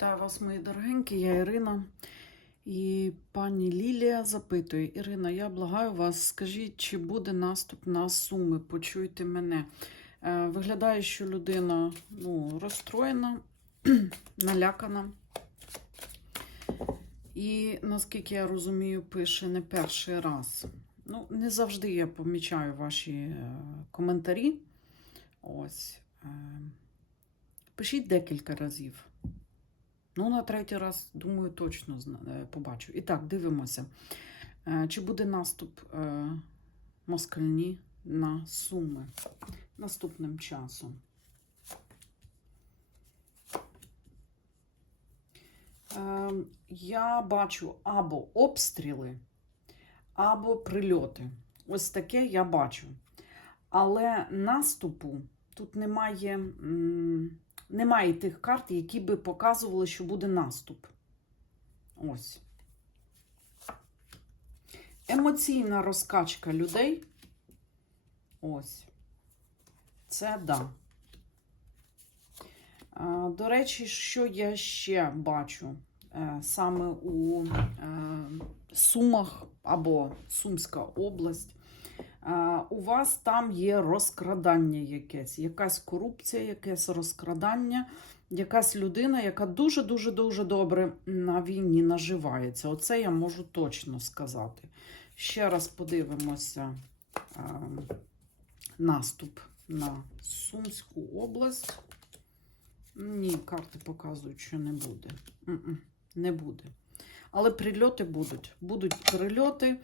Вітаю вас, мої дорогенькі, я Ірина. І пані Лілія запитує: Ірина, я благаю вас, скажіть, чи буде наступ на суми? Почуйте мене. Е, виглядає, що людина ну, розстроєна, налякана. І наскільки я розумію, пише не перший раз. Ну, не завжди я помічаю ваші е, коментарі. Ось. Е, пишіть декілька разів. Ну, на третій раз, думаю, точно е, побачу. І так, дивимося. Е, Чи буде наступ е, москальні на суми наступним часом? Я бачу або обстріли, або прильоти. Ось таке я бачу. Але наступу тут немає. Немає тих карт, які би показували, що буде наступ. Ось. Емоційна розкачка людей. Ось. Це да. До речі, що я ще бачу е, саме у е, Сумах або Сумська область. У вас там є розкрадання якесь, якась корупція, якесь розкрадання, якась людина, яка дуже-дуже дуже добре на війні наживається. Оце я можу точно сказати. Ще раз подивимося наступ на Сумську область. Ні, карти показують, що не буде. Не буде. Але прильоти будуть. Будуть прильоти.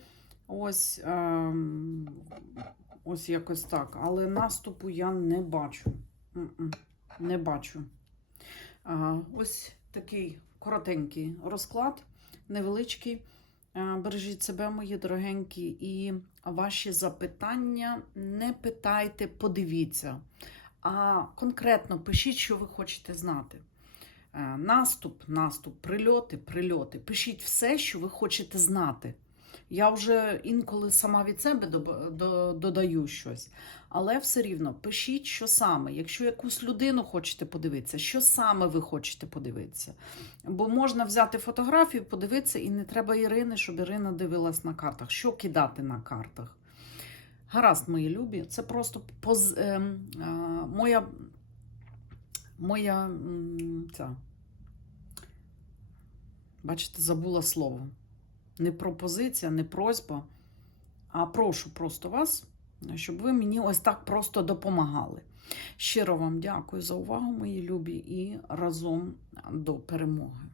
Ось, ем, ось якось так. Але наступу я не бачу. Не бачу. Ось такий коротенький розклад, невеличкий. Бережіть себе, мої дорогенькі, і ваші запитання не питайте, подивіться. А конкретно пишіть, що ви хочете знати. Е, Наступ, наступ, прильоти, прильоти. Пишіть все, що ви хочете знати. Я вже інколи сама від себе додаю щось. Але все рівно пишіть, що саме. Якщо якусь людину хочете подивитися, що саме ви хочете подивитися. Бо можна взяти фотографію, подивитися, і не треба Ірини, щоб Ірина дивилась на картах. Що кидати на картах? Гаразд, мої любі, це просто поз, ем, моя, моя ця. Бачите, забула слово. Не пропозиція, не просьба, а прошу просто вас, щоб ви мені ось так просто допомагали. Щиро вам дякую за увагу, мої любі, і разом до перемоги.